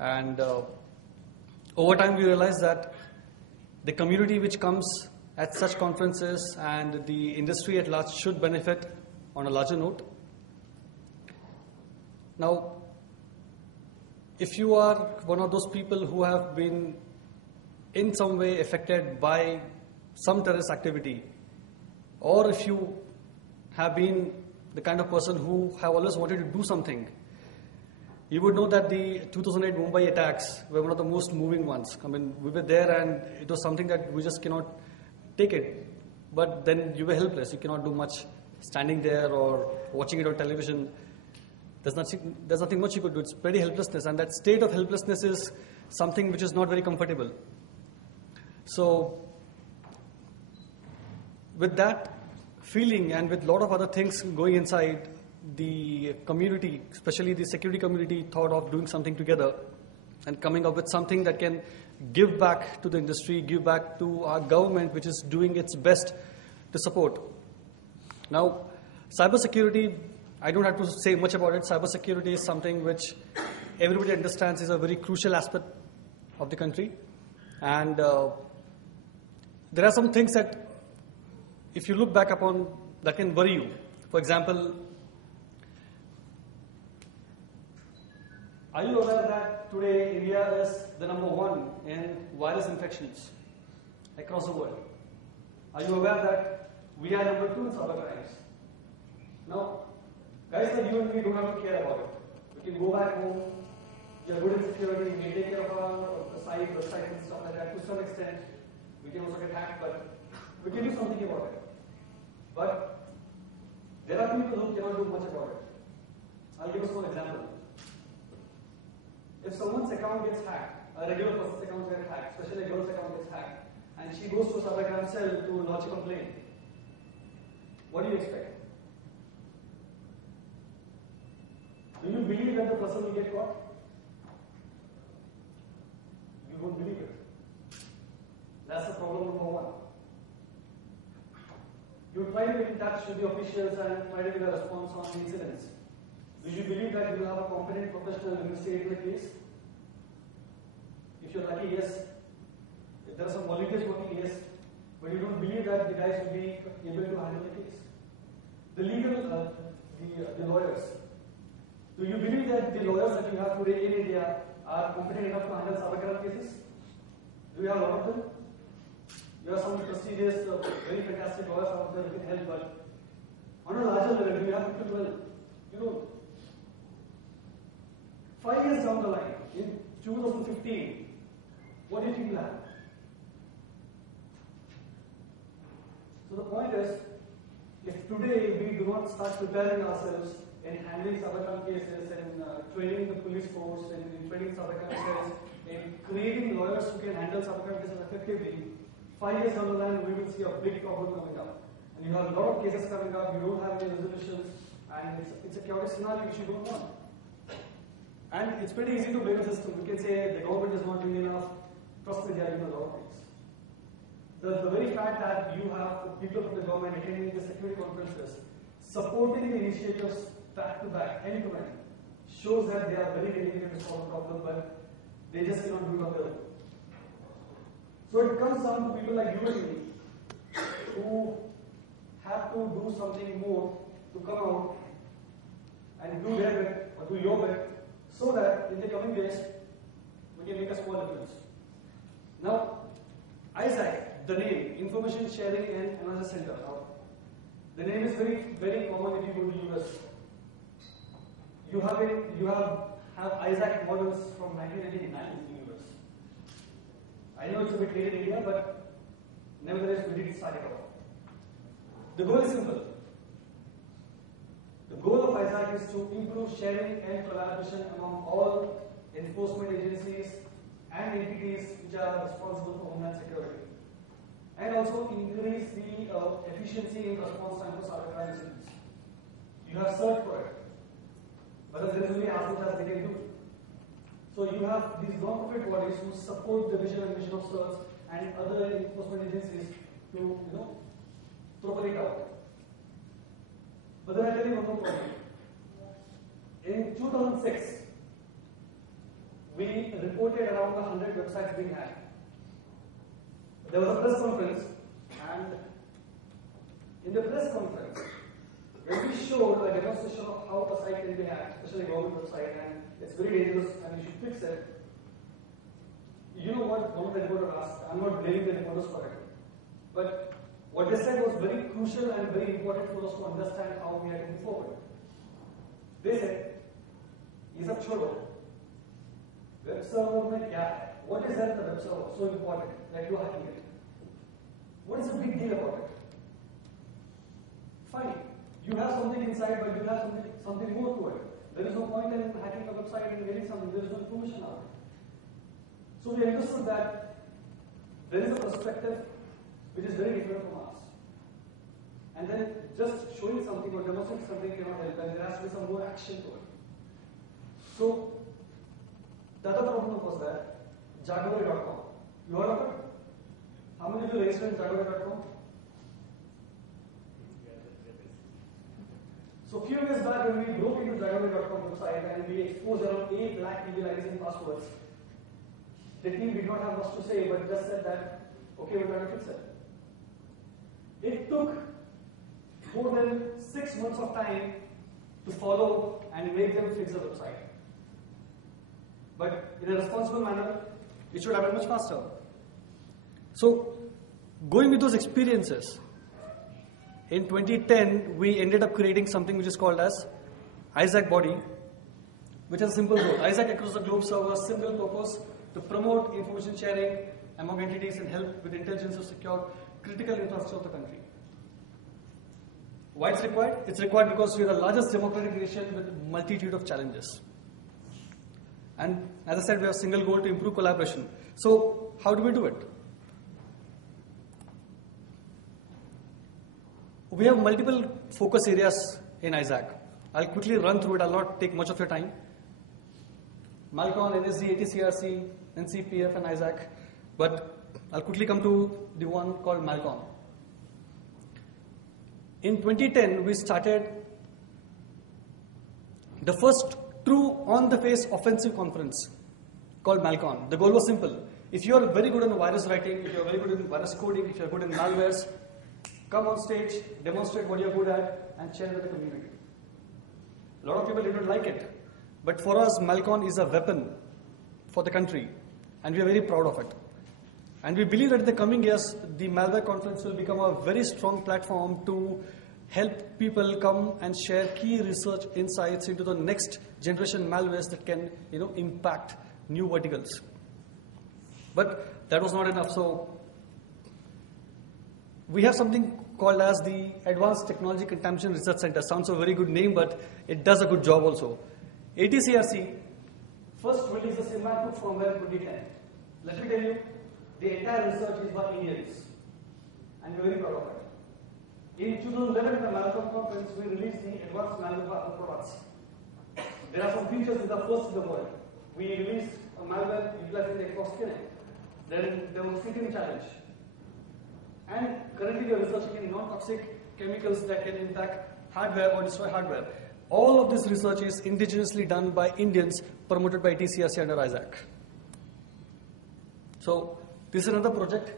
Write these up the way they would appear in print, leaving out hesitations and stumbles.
And over time we realized that the community which comes at such conferences and the industry at large should benefit on a larger note. Now, if you are one of those people who have been in some way affected by some terrorist activity, or if you have been the kind of person who have always wanted to do something, you would know that the 2008 Mumbai attacks were one of the most moving ones. I mean, we were there and it was something that we just cannot take it. But then you were helpless. You cannot do much standing there or watching it on television. There's nothing much you could do. It's very helplessness. And that state of helplessness is something which is not very comfortable. So, with that feeling and with a lot of other things going inside, the community, especially the security community, thought of doing something together and coming up with something that can give back to the industry, give back to our government, which is doing its best to support. Now, cybersecurity, I don't have to say much about it. Cybersecurity is something which everybody understands is a very crucial aspect of the country. And there are some things that, if you look back upon, that can worry you. For example, are you aware that today India is the #1 in virus infections across the world? Are you aware that we are #2 in cybercrimes? Now, guys like you and me don't have to care about it. We can go back home, we are good in security, we take care of our websites and stuff like that. To some extent, we can also get hacked, but we can do something about it. But there are people who cannot do much about it. I'll give us one example. If someone's account gets hacked, a regular person's account gets hacked, especially a girl's account gets hacked, and she goes to a cybercrime cell to lodge a complaint, what do you expect? Do you believe that the person will get caught? You won't believe it. That's the problem #1. You try to get in touch with the officials and try to get a response on the incidents. Do you believe that you have a competent professional investigating the case? If you're lucky, yes. If there are some volunteers working, yes. But you don't believe that the guys will be able to handle the case. The legal, the lawyers. Do you believe that the lawyers that you have today in India are competent enough to handle cybercrime cases? Do you have a lot of them? There are some prestigious, very fantastic lawyers out there who can help, but on a larger level, do you have people well? You know, 5 years down the line, in 2015, what do you think will happen? So the point is, if today we do not start preparing ourselves in handling cybercrime cases and training the police force and in training cybercrime cells and creating lawyers who can handle cybercrime cases effectively, 5 years down the line we will see a big problem coming up. And you have a lot of cases coming up, you don't have any resolutions, and it's a chaotic scenario which you don't want. And it's pretty easy to blame the system. We can say the government is not doing enough. Trust me, they are doing a lot of things. The very fact that you have people from the government attending the security conferences, supporting the initiatives back to back, end to end, shows that they are very dedicated to solve the problem, but they just cannot do it on their own. So it comes down to people like you and me who have to do something more to come out and do their bit or do your bit so that in the coming days we can make a small difference. Now, ISAC, the name, Information Sharing and Analysis Center. Now, the name is very, very common if you go to the US. You have ISAC models from 1989 in the US. I know it's a bit late in India, but nevertheless we did start it off. The goal is simple. The goal of ISAC is to improve sharing and collaboration among all enforcement agencies and entities which are responsible for homeland security, and also increase the efficiency in response time for cybercrime incidents. You have searched for it, but there is only as much as they can do. So you have these non-profit bodies who support the vision and mission of CERTS and other enforcement agencies to propagate out. But then I tell you one more point. In 2006, we reported around 100 websites being hacked. There was a press conference, and in the press conference, when we showed a demonstration of how a site can be hacked, especially a government website, and it's very dangerous and you should fix it, you know what one of the reporters asked? I'm not blaming the reporters for it. But what they said was very crucial and very important for us to understand how we are to move forward. They said, "ये सब छोड़ो, web server में क्या है? What is that the web server so important that you are hacking it? What is the big deal about it? Fine, you have something inside, but you have something more to it. There is no point in hacking a website and getting something. There is no information out. So we understood that there is a perspective which is very different from ours. And then just showing something or demonstrating something cannot help, and there has to be some more action to it. So the other problem was that Jagodare.com. You heard of it? How many of you registered in Jagodare.com? So a few years back when we broke into Jagodare.com website and we exposed around 8 lakh email IDs and passwords, the team did not have much to say, but just said that, okay, we're going to fix it. It took more than 6 months of time to follow and make them fix the website. But in a responsible manner, it should happen much faster. So, going with those experiences, in 2010, we ended up creating something which is called as ISAC Body, which has a simple goal. ISAC across the globe serves a simple purpose to promote information sharing among entities and help with intelligence to secure critical infrastructure of the country. Why it's required? It's required because we are the largest democratic nation with a multitude of challenges. And as I said, we have a single goal to improve collaboration. So, how do we do it? We have multiple focus areas in ISAC. I'll quickly run through it. I'll not take much of your time. Malcon, NSD, ATCRC, NCPF, and ISAC. But I'll quickly come to the one called Malcon. In 2010, we started the first true on-the-face offensive conference called Malcon. The goal was simple. If you are very good in virus writing, if you are very good in virus coding, if you are good in malwares, come on stage, demonstrate what you are good at, and share with the community. A lot of people did not like it. But for us, Malcon is a weapon for the country, and we are very proud of it. And we believe that in the coming years, the Malware Conference will become a very strong platform to help people come and share key research insights into the next generation malwares that can, impact new verticals. But that was not enough. So we have something called as the Advanced Technology Contamination Research Center. Sounds a very good name, but it does a good job also. ATCRC first released the Symantec firmware in 2010. Let me tell you, the entire research is by Indians, and we're very proud of it. In 2011, in the Malcolm conference, we released the Advanced Malware products. There are some features that are first in the world. We released a malware utilizing the Exoskeleton. Then there was Second Challenge. And currently we are researching in non-toxic chemicals that can impact hardware or destroy hardware. All of this research is indigenously done by Indians, promoted by TCRC under ISAC. So this is another project.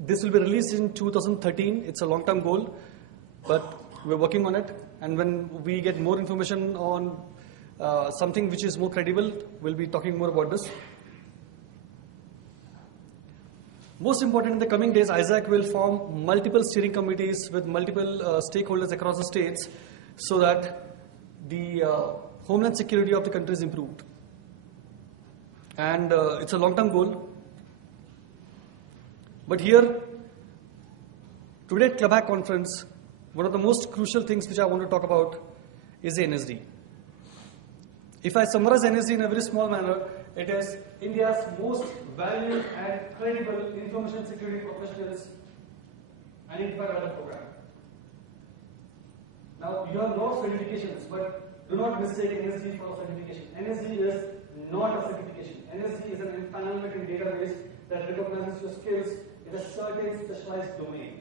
This will be released in 2013. It's a long-term goal, but we're working on it. And when we get more information on something which is more credible, we'll be talking more about this. Most important, in the coming days, ISAC will form multiple steering committees with multiple stakeholders across the states so that the homeland security of the country is improved. And it's a long-term goal. But here, today at ClubHack conference, one of the most crucial things which I want to talk about is the NSD. If I summarize NSD in a very small manner, it is India's most valued and credible information security professionals identified by the program. Now, you have lots of certifications, but do not mistake NSD for a certification. NSD is not a certification. NSD is an empanelment in database that recognizes your skills in a certain specialized domain.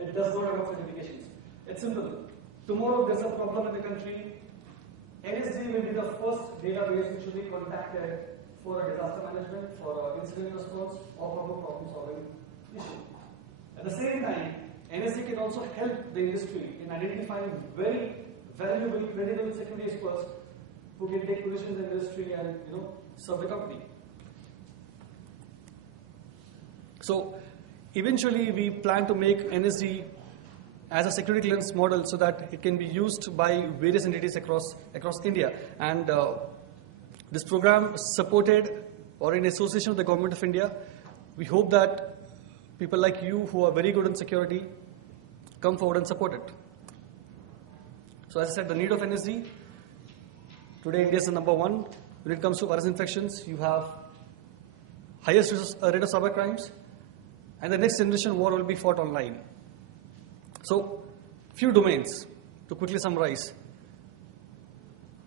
It does not have certifications. It's simple. Tomorrow there's a problem in the country. NSD will be the first database which will be contacted for a disaster management, for an incident response, or for a problem solving issue. At the same time, NSE can also help the industry in identifying very valuable, credible security experts who can take positions in the industry and serve the company. So eventually we plan to make NSE as a security clearance model so that it can be used by various entities across India. And this program is supported or in association with the Government of India. We hope that people like you who are very good in security come forward and support it. So as I said, the need of NSE, today India is the number one. When it comes to virus infections, you have highest rate of cyber crimes, and the next generation war will be fought online. So, few domains to quickly summarize: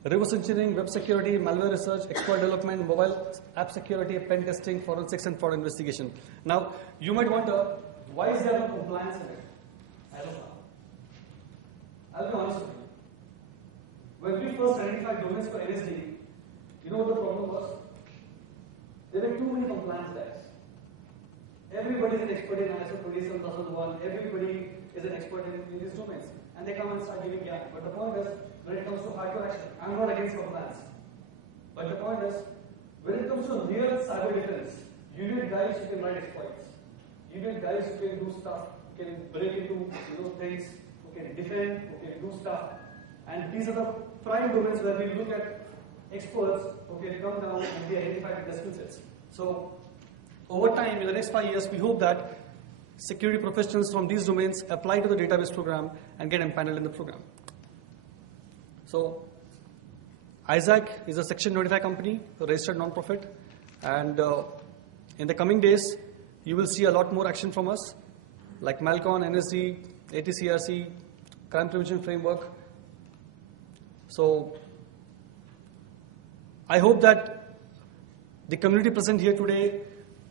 reverse engineering, web security, malware research, exploit development, mobile app security, pen testing, forensics, and fraud investigation. Now, you might wonder, why is there no compliance in it as of now? I'll be honest with you. When we first identified domains for NSD, you know what the problem was? There were too many compliance guys. Everybody is an expert in ISO 27001, everybody is an expert in these domains. And they come and start giving gap. But the point is, when it comes to hardcore action, I'm not against compliance. But the point is, when it comes to real cyber defense, you need guys who can write exploits. You need guys who can do stuff, who can break into things, who can defend, who can do stuff. And these are the prime domains where we look at experts who can come down and be identified with the skill sets. So, over time, in the next 5 years, we hope that security professionals from these domains apply to the database program and get empaneled in the program. So, ISAC is a Section 25 company, a registered non-profit, and in the coming days, you will see a lot more action from us, like Malcon, NSD, ATCRC, Crime Prevention Framework. So, I hope that the community present here today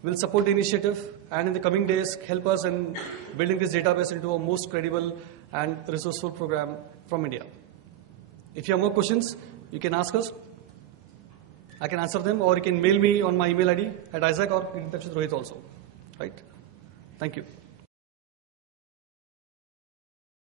will support the initiative and in the coming days help us in building this database into a most credible and resourceful program from India. If you have more questions, you can ask us. I can answer them, or you can mail me on my email ID at ISAC or in touch with Rohit also. Right? Thank you.